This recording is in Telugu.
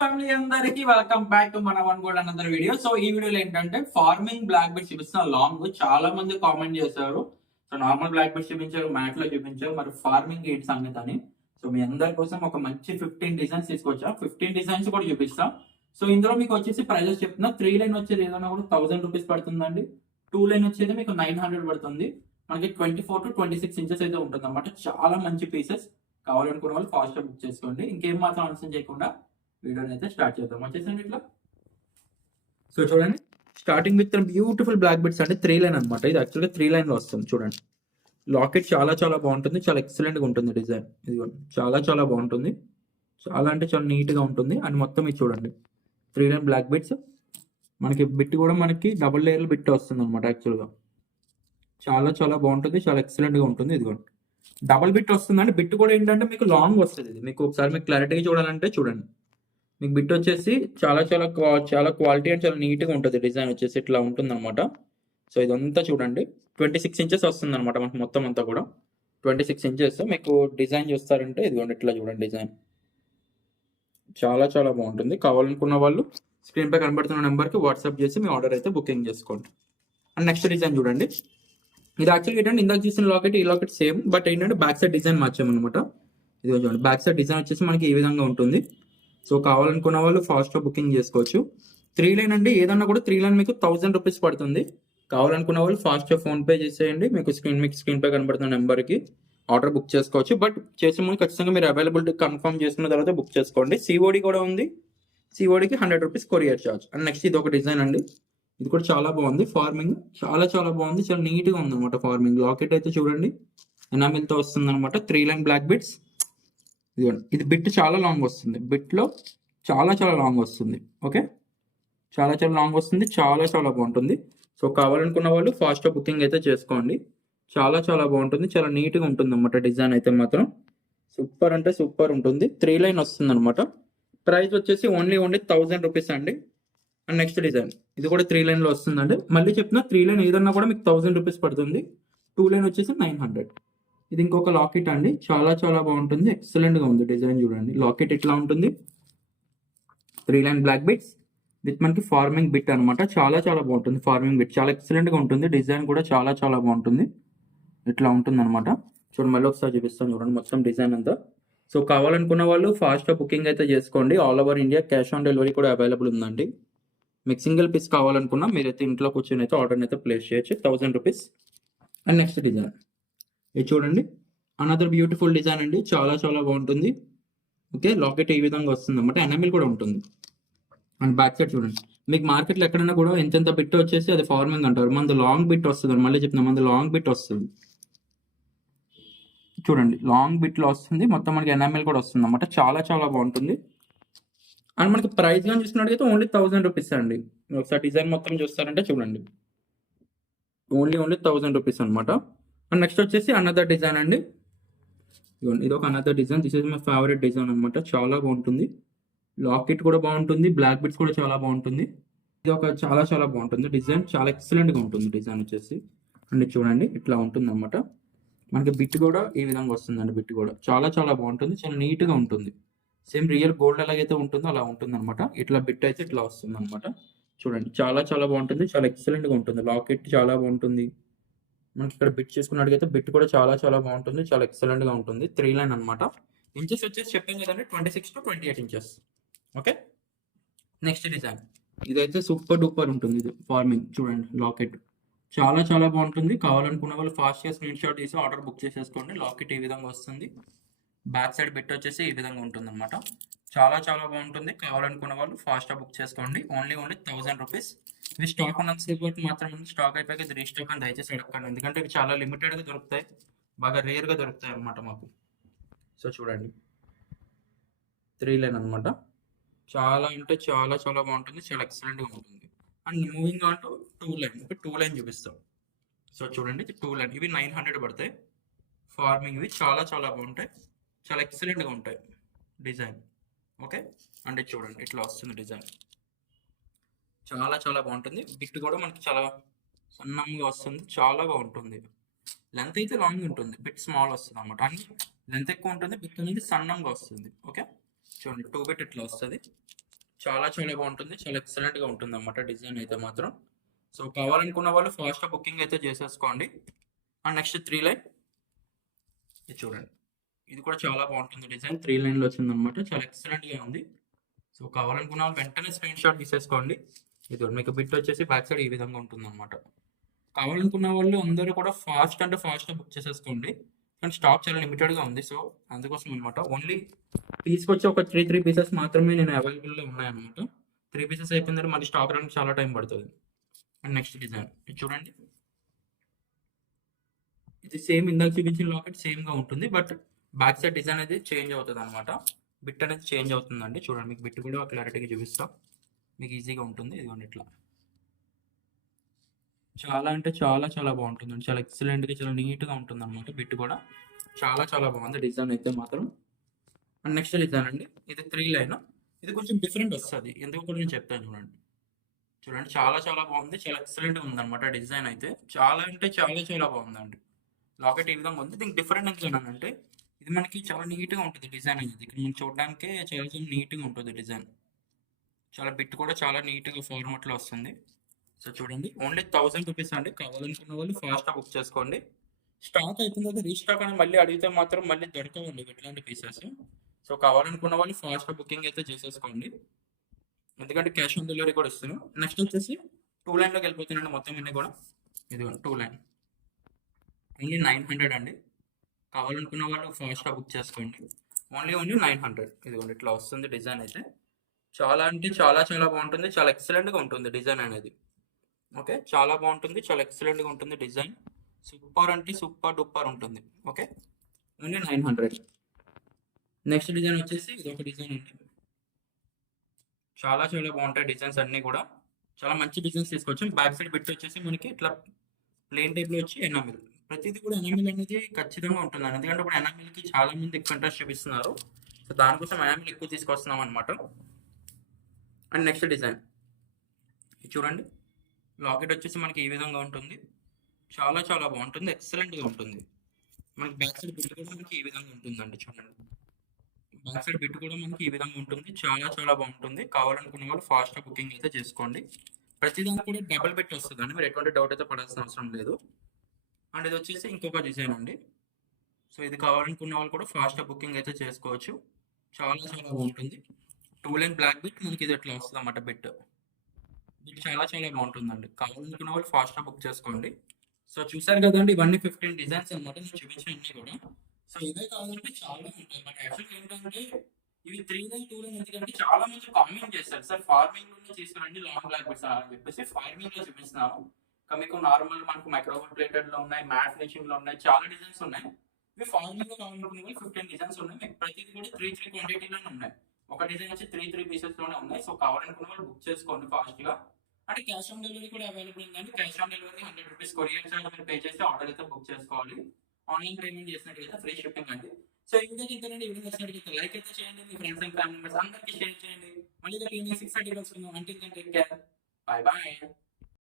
ఫ్యామిలీ అందరికి వెల్కమ్ బ్యాక్ టు మన one gold another video. So ఈ వీడియోలో ఏంటంటే ఫార్మింగ్ బ్లాక్ బెడ్ చూపిస్తున్న లాంగ్. చాలా మంది కామెంట్ చేశారు. సో నార్మల్ బ్లాక్ బెడ్ చూపించారు, మ్యాట్ లో చూపించారు, మరి ఫార్మింగ్ ఏంటి సంగతి అని. సో మీ అందరి కోసం ఒక మంచి 15 డిజైన్స్ తీసుకొచ్చా. 15 డిజైన్స్ కూడా చూపిస్తాం. సో ఇందులో మీకు వచ్చేసి ప్రైజెస్ చెప్తున్నా. 3 లైన్ వచ్చేది ఏదైనా కూడా 1000 రూపీస్ పడుతుందండి. 2 లైన్ వచ్చేది మీకు 900 పడుతుంది. మనకి 24 to 26 ఇంచెస్ అయితే ఉంటుంది అనమాట. చాలా మంచి పీసెస్. కావాలనుకున్న వాళ్ళు ఫాస్ట్ గా బుక్ చేసుకోండి. ఇంకేం మాత్రం ఆలస్యం చేయకుండా వీడియోని అయితే స్టార్ట్ చేద్దాం. వచ్చేసండి ఇట్లా. సో చూడండి, starting with beautiful black beads అంటే 3 లైన్ అనమాట. ఇది యాక్చువల్గా 3 లైన్ లో వస్తుంది. చూడండి, లాకెట్ చాలా చాలా బాగుంటుంది, చాలా ఎక్సలెంట్ గా ఉంటుంది డిజైన్. ఇది చాలా చాలా బాగుంటుంది, చాలా అంటే చాలా నీట్ గా ఉంటుంది. అండ్ మొత్తం ఇది చూడండి, 3 లైన్ బ్లాక్ బిట్స్. మనకి బిట్ కూడా మనకి డబుల్ లేయర్ బిట్ వస్తుంది అనమాట. యాక్చువల్గా చాలా చాలా బాగుంటుంది, చాలా ఎక్సలెంట్ గా ఉంటుంది. ఇదిగోండి, డబుల్ బిట్ వస్తుంది. అంటే బిట్ కూడా ఏంటంటే మీకు లాంగ్ వస్తుంది. ఇది మీకు ఒకసారి మీకు క్లారిటీగా చూడాలంటే చూడండి, మీకు బిట్ వచ్చేసి చాలా చాలా చాలా క్వాలిటీ అండ్ చాలా నీట్గా ఉంటుంది. డిజైన్ వచ్చేసి ఇట్లా ఉంటుంది అనమాట. సో ఇదంతా చూడండి, 26 ఇంచెస్ వస్తుంది అనమాట మనకు మొత్తం అంతా కూడా. 26 ఇంచెస్ మీకు డిజైన్ చూస్తారంటే ఇదిగోండి ఇట్లా చూడండి డిజైన్. చాలా చాలా బాగుంటుంది. కావాలనుకున్న వాళ్ళు స్క్రీన్ పై కనబడుతున్న నెంబర్కి వాట్సాప్ చేసి మీ ఆర్డర్ అయితే బుకింగ్ చేసుకోండి. అండ్ నెక్స్ట్ డిజైన్ చూడండి, ఇది యాక్చువల్గా ఏంటంటే ఇందాక చూసిన లాకెట్ ఈ లాకెట్ సేమ్, బట్ ఏంటంటే బ్యాక్ సైడ్ డిజైన్ మార్చామన్నమాట. ఇది చూడండి, బ్యాక్ సైడ్ డిజైన్ వచ్చేసి మనకి ఈ విధంగా ఉంటుంది. సో కావాలనుకున్న వాళ్ళు ఫాస్ట్గా బుకింగ్ చేసుకోవచ్చు. 3 లైన్ అండి, ఏదన్నా కూడా 3 లైన్ మీకు 1000 రూపీస్ పడుతుంది. కావాలనుకున్న వాళ్ళు ఫాస్ట్గా ఫోన్పే చేసేయండి. మీకు స్క్రీన్ పై కనబడుతున్న నెంబర్కి ఆర్డర్ బుక్ చేసుకోవచ్చు. బట్ చేసే ముందు ఖచ్చితంగా మీరు అవైలబిలిటీ కన్ఫర్మ్ చేసుకున్న తర్వాత బుక్ చేసుకోండి. సిఓడి కూడా ఉంది. సిఓడికి 100 rupees courier charge. And next ఇది ఒక డిజైన్ అండి, ఇది కూడా చాలా బాగుంది. ఫార్మింగ్ చాలా చాలా బాగుంది, చాలా నీట్గా ఉంది అనమాట. ఫార్మింగ్ లాకెట్ అయితే చూడండి ఎనామిల్తో వస్తుంది అనమాట. 3 లైన్ బ్లాక్ బిట్స్. ఇదిగోండి, ఇది బిట్ చాలా లాంగ్ వస్తుంది. బిట్లో చాలా చాలా లాంగ్ వస్తుంది. ఓకే, చాలా చాలా లాంగ్ వస్తుంది, చాలా చాలా బాగుంటుంది. సో కావాలనుకున్న వాళ్ళు ఫాస్ట్గా బుకింగ్ అయితే చేసుకోండి. చాలా చాలా బాగుంటుంది, చాలా నీట్గా ఉంటుంది అనమాట. డిజైన్ అయితే మాత్రం సూపర్ అంటే సూపర్ ఉంటుంది. 3 లైన్ వస్తుంది అనమాట. ప్రైస్ వచ్చేసి ఓన్లీ 1000 రూపీస్ అండి. అండ్ నెక్స్ట్ డిజైన్, ఇది కూడా 3 లైన్లో వస్తుందండి. మళ్ళీ చెప్తున్నా, 3 లైన్ ఏదన్నా కూడా మీకు 1000 రూపీస్ పడుతుంది. 2 లైన్ వచ్చేసి 900. ఇది ఇంకొక లాకెట్ అండి, చాలా చాలా బాగుంటుంది, ఎక్సలెంట్ గా ఉంది. డిజైన్ చూడండి, లాకెట్ ఇట్లా ఉంటుంది. 3 లైన్ బ్లాక్ బిట్స్ విత్ మనకి ఫార్మింగ్ బిట్ అనమాట. చాలా చాలా బాగుంటుంది. ఫార్మింగ్ బిట్ చాలా ఎక్సలెంట్ గా ఉంటుంది. డిజైన్ కూడా చాలా చాలా బాగుంటుంది. ఇట్లా ఉంటుంది అనమాట. చూడండి, మళ్ళీ ఒకసారి చూపిస్తాను చూడండి మొత్తం డిజైన్ అంతా. సో కావాలనుకున్న వాళ్ళు ఫాస్ట్గా బుకింగ్ అయితే చేసుకోండి. All over India cash on delivery కూడా అవైలబుల్ ఉందండి. మీకు సింగిల్ పీస్ కావాలనుకున్నా మీరైతే ఇంట్లో కూర్చొని అయితే ఆర్డర్ అయితే ప్లేస్ చేయొచ్చు. 1000 రూపీస్. అండ్ నెక్స్ట్ డిజైన్ ఇది చూడండి, అనదర్ బ్యూటిఫుల్ డిజైన్ అండి, చాలా చాలా బాగుంటుంది. ఓకే, లాకెట్ ఈ విధంగా వస్తుంది అనమాట. ఎనామిల్ కూడా ఉంటుంది. అండ్ బ్యాక్ సైడ్ చూడండి, మీకు మార్కెట్లో ఎక్కడైనా కూడా ఎంతెంత బిట్ వచ్చేసి అది ఫార్మింగ్ అంటారు. మనది లాంగ్ బిట్ వస్తుంది. మళ్ళీ చెప్తున్నా, మనది లాంగ్ బిట్ వస్తుంది. చూడండి, లాంగ్ బిట్లో వస్తుంది మొత్తం. మనకి ఎనామిల్ కూడా వస్తుంది అనమాట. చాలా చాలా బాగుంటుంది. అండ్ మనకి ప్రైస్ కానీ చూసుకున్నట్టయితే ఓన్లీ 1000 రూపీస్ అండి. ఒకసారి డిజైన్ మొత్తం చూస్తారంటే చూడండి, ఓన్లీ 1000 రూపీస్ అనమాట. అండ్ నెక్స్ట్ వచ్చేసి అనదర్ డిజైన్ అండి. ఇది ఒక another design. This is my favourite design అనమాట. చాలా బాగుంటుంది. లాకెట్ కూడా బాగుంటుంది, బ్లాక్ బిట్స్ కూడా చాలా బాగుంటుంది. ఇది ఒక చాలా చాలా బాగుంటుంది డిజైన్, చాలా ఎక్సలెంట్ గా ఉంటుంది డిజైన్ వచ్చేసి. అండ్ చూడండి ఇట్లా ఉంటుంది అనమాట. మనకి బిట్ కూడా ఈ విధంగా వస్తుందండి. బిట్ కూడా చాలా చాలా బాగుంటుంది, చాలా నీట్ గా ఉంటుంది. సేమ్ రియల్ గోల్డ్ ఎలాగైతే ఉంటుందో అలా ఉంటుంది అనమాట. ఇట్లా బిట్ అయితే ఇట్లా వస్తుంది అనమాట. చూడండి, చాలా చాలా బాగుంటుంది, చాలా ఎక్సలెంట్ గా ఉంటుంది. లాకెట్ చాలా బాగుంటుంది. మనకి ఇక్కడ బిట్ చేసుకున్నట్టుగైతే బిట్ కూడా చాలా చాలా బాగుంటుంది, చాలా ఎక్సలెంట్ గా ఉంటుంది. 3 లైన్ అనమాట. ఇంచెస్ వచ్చేసి చెప్పాను కదండి, 26 to 28 inches. Okay, next design, ఇదైతే సూపర్ డూపర్ ఉంటుంది. ఇది ఫార్మింగ్ చూడండి, లాకెట్ చాలా చాలా బాగుంటుంది. కావాలనుకున్న వాళ్ళు ఫాస్ట్గా స్క్రీన్ షాట్ తీసి ఆర్డర్ బుక్ చేసేసుకోండి. లాకెట్ ఈ విధంగా వస్తుంది. బ్యాక్ సైడ్ బిట్ వచ్చేసి ఈ విధంగా ఉంటుంది అనమాట. చాలా చాలా బాగుంటుంది. కావాలనుకున్న వాళ్ళు ఫాస్ట్గా బుక్ చేసుకోండి. Only 1000 rupees. ఇవి స్టాక్ ఉన్నంతసేపు మాత్రం స్టాక్ అయిపోయాక ఇది రీస్టాక్ అని దయచేసి అడగండి. ఎందుకంటే ఇవి చాలా లిమిటెడ్గా దొరుకుతాయి, బాగా రేర్గా దొరుకుతాయి అనమాట మాకు. సో చూడండి, 3 లైన్ అనమాట. చాలా అంటే చాలా చాలా బాగుంటుంది, చాలా ఎక్సలెంట్గా ఉంటుంది. And moving on to 2 line. 2 line చూపిస్తాం. సో చూడండి, 2 లైన్ ఇవి 900 పడతాయి. ఫార్మింగ్ ఇవి చాలా చాలా బాగుంటాయి, చాలా ఎక్సలెంట్గా ఉంటాయి డిజైన్. ఓకే, అంటే చూడండి ఇట్లా వస్తుంది డిజైన్. చాలా చాలా బాగుంటుంది. బిట్ కూడా మనకి చాలా సన్నంగా వస్తుంది, చాలా బాగుంటుంది. లెంత్ అయితే లాంగ్ ఉంటుంది, బిట్ స్మాల్ వస్తుంది అనమాట. అన్ని లెంత్ ఎక్కువ ఉంటుంది, బిట్ అనేది సన్నంగా వస్తుంది. ఓకే, చూడండి 2 బిట్ ఇట్లా వస్తుంది. చాలా చాలా బాగుంటుంది, చాలా ఎక్సలెంట్ గా ఉంటుంది అన్నమాట డిజైన్ అయితే మాత్రం. సో కావాలనుకున్న వాళ్ళు ఫాస్ట్ గా బుకింగ్ అయితే చేసేసుకోండి. అండ్ నెక్స్ట్ 3 లైన్ ఇది చూడండి, ఇది కూడా చాలా బాగుంటుంది డిజైన్. 3 లైన్ లో వచ్చింది అనమాట, చాలా ఎక్సలెంట్ గా ఉంది. సో కావాలనుకున్న వాళ్ళు వెంటనే స్క్రీన్ షాట్ తీసేసుకోండి. ఇది మీకు బిట్ వచ్చేసి బ్యాక్ సైడ్ ఈ విధంగా ఉంటుంది అనమాట. కావాలనుకున్న వాళ్ళు అందరూ కూడా ఫాస్ట్ అంటే ఫాస్ట్గా బుక్ చేసేసుకోండి, కానీ స్టాక్ చాలా లిమిటెడ్గా ఉంది. సో అందుకోసం అనమాట, ఓన్లీ తీసుకొచ్చి ఒక త్రీ పీసెస్ మాత్రమే నేను అవైలబుల్లో ఉన్నాయన్నమాట. 3 పీసెస్ అయిపోయిన తర్వాత మళ్ళీ స్టాక్ రావడానికి చాలా టైం పడుతుంది. అండ్ నెక్స్ట్ డిజైన్ ఇది చూడండి, ఇది సేమ్ ఇందాక చూపించిన లాకెట్ సేమ్గా ఉంటుంది, బట్ బ్యాక్ సైడ్ డిజైన్ అనేది చేంజ్ అవుతుంది అనమాట. బిట్ అనేది చేంజ్ అవుతుందండి. చూడండి, మీకు బిట్ కూడా క్లారిటీగా చూపిస్తాం, మీకు ఈజీగా ఉంటుంది. ఇదిగోండి ఇట్లా చాలా అంటే చాలా చాలా బాగుంటుందండి, చాలా ఎక్సలెంట్గా చాలా నీట్గా ఉంటుంది అనమాట. బిట్ కూడా చాలా చాలా బాగుంది డిజైన్ అయితే మాత్రం. అండ్ నెక్స్ట్ డిజైన్ అండి, ఇది 3 లైన్. ఇది కొంచెం డిఫరెంట్ వస్తుంది, ఎందుకు కూడా నేను చెప్తాను చూడండి. చూడండి చాలా చాలా బాగుంది, చాలా ఎక్సలెంట్గా ఉంది అనమాట డిజైన్ అయితే. చాలా అంటే చాలా చాలా బాగుందండి. లాకెట్ ఈ విధంగా ఉంది. దీనికి డిఫరెంట్ ఎందుకు అంటే, ఇది మనకి చాలా నీట్గా ఉంటుంది డిజైన్ అనేది. ఇక్కడ మనం చూడడానికే చాలా చాలా నీట్గా ఉంటుంది డిజైన్. చాలా బిట్ కూడా చాలా నీట్గా ఫార్మాట్లో వస్తుంది. సో చూడండి, ఓన్లీ 1000 రూపీస్ అండి. కావాలనుకున్న వాళ్ళు ఫాస్ట్గా బుక్ చేసుకోండి. స్టాక్ అయిపోయిన తర్వాత రీస్టాక్ అని మళ్ళీ అడిగితే మాత్రం మళ్ళీ దొరకవండి ఇట్లాంటి పీసెస్. సో కావాలనుకున్న వాళ్ళు ఫాస్ట్గా బుకింగ్ అయితే చేసేసుకోండి, ఎందుకంటే క్యాష్ ఆన్ డెలివరీ కూడా ఇస్తున్నాం. నెక్స్ట్ వచ్చేసి 2 లైన్లోకి వెళ్ళిపోతున్నాండి మొత్తం అన్నీ కూడా. ఇది 2 లైన్ ఓన్లీ 900 అండి. కావాలనుకున్న వాళ్ళు ఫాస్ట్గా బుక్ చేసుకోండి, ఓన్లీ 900. ఇదిగోండి ఇట్లా వస్తుంది డిజైన్ అయితే. చాలా అంటే చాలా చాలా బాగుంటుంది, చాలా ఎక్సలెంట్గా ఉంటుంది డిజైన్ అనేది. ఓకే, చాలా బాగుంటుంది, చాలా ఎక్సలెంట్గా ఉంటుంది డిజైన్. సూపర్ అంటే సూపర్ డూపర్ ఉంటుంది. Okay, only 900. నెక్స్ట్ డిజైన్ వచ్చేసి ఇది ఒక డిజైన్ అండి. చాలా చాలా బాగుంటాయి డిజైన్స్ అన్నీ కూడా, చాలా మంచి డిజైన్స్ తీసుకొచ్చాం. బ్యాక్ సైడ్ బిట్ వచ్చేసి మనకి ఇట్లా ప్లెయిన్ టైప్లో వచ్చి ఎనామిల్. ప్రతిదీ కూడా ఎనామిల్ అనేది ఖచ్చితంగా ఉంటుంది, ఎందుకంటే ఇప్పుడు ఎనామిల్కి చాలా మంది ఎక్కువ ఇంట్రెస్ట్ చూపిస్తున్నారు. సో దానికోసం ఎనామిల్ ఎక్కువ తీసుకొస్తున్నాం అనమాట. అండ్ నెక్స్ట్ డిజైన్ చూడండి, లాకెట్ వచ్చేసి మనకి ఈ విధంగా ఉంటుంది. చాలా చాలా బాగుంటుంది, ఎక్సలెంట్గా ఉంటుంది. మనకి బ్యాక్ సైడ్ బిట్ కూడా మనకి ఈ విధంగా ఉంటుందండి. చూడండి, బ్యాక్ సైడ్ బిట్ కూడా మనకి ఈ విధంగా ఉంటుంది. చాలా చాలా బాగుంటుంది. కావాలనుకున్న వాళ్ళు ఫాస్ట్గా బుకింగ్ అయితే చేసుకోండి. ప్రతిదానికి కూడా డబుల్ బిట్ వస్తుందండి, మీరు ఎటువంటి డౌట్ అయితే పడాల్సిన అవసరం లేదు. అండ్ ఇది వచ్చేసి ఇంకొక డిజైన్ అండి. సో ఇది కావాలనుకున్న వాళ్ళు కూడా ఫాస్ట్గా బుకింగ్ అయితే చేసుకోవచ్చు. చాలా చాలా బాగుంటుంది. 2 లైన్ బ్లాక్ బిట్ మనకి ఇది ఎట్లా వస్తుంది అన్నమాట. బిట్ చాలా చాలా బాగుంటుందండి. కావాలనుకున్న వాళ్ళు ఫాస్ట్గా బుక్ చేసుకోండి. సో చూసారు కదండి, ఇవన్నీ 15 డిజైన్స్ అనమాట నేను చూపించినవి కూడా. సో ఇవే కావాలంటే చాలా ఉంటాయి. బట్ యాక్చువల్గా ఏంటంటే ఇవి 3 లైన్ 2 లైన్ ఎందుకంటే చాలా మంది కామెంట్ చేస్తారు, సార్ ఫార్మింగ్ లో తీసుకురండి లాంగ్ బ్లాక్ బిట్స్ అని చెప్పేసి ఫార్మింగ్ లో చూపిస్తున్నాము. మీకు నార్మల్ మనకు మైక్రోవేవ్ ప్లేటెడ్ లో ఉన్నాయి, మ్యాట్ ఫినిషింగ్ లో ఉన్నాయి, చాలా డిజైన్స్ ఉన్నాయి. ఇవి ఫార్మింగ్ లో కావాలనుకునే 15 డిజైన్స్ ఉన్నాయి. మీకు ప్రతిదీ కూడా 3 క్వాంటిటీలోనే ఉన్నాయి. ఒక డిజైన్ వచ్చి 3 పీసెస్ లోనే ఉన్నాయి. సో కావాలనుకున్న వాళ్ళు బుక్ చేసుకోండి ఫాస్ట్ గా. అంటే క్యాష్ ఆన్ డెలివరీ కూడా అవైలబుల్ ఉందండి. Cash on delivery 100 rupees courier charge మీరు పే చేసి ఆర్డర్ అయితే బుక్ చేసుకోవాలి. ఆన్లైన్ పేమెంట్ చేసినట్లయితే ఫ్రీ షిప్పింగ్ అండి. సో ఈ వీడియో ఇంతేనండి. ఈ వీడియో నచ్చినట్లయితే లైక్ అయితే చేయండి, మీ ఫ్రెండ్స్ అండ్ ఫ్యామిలీ మెంబర్స్ అందరికీ షేర్ చేయండి. మళ్ళీ ఈవినింగ్ 6:30 వస్తున్నాం. అంటే టేక్ కేర్, బై బాయ్.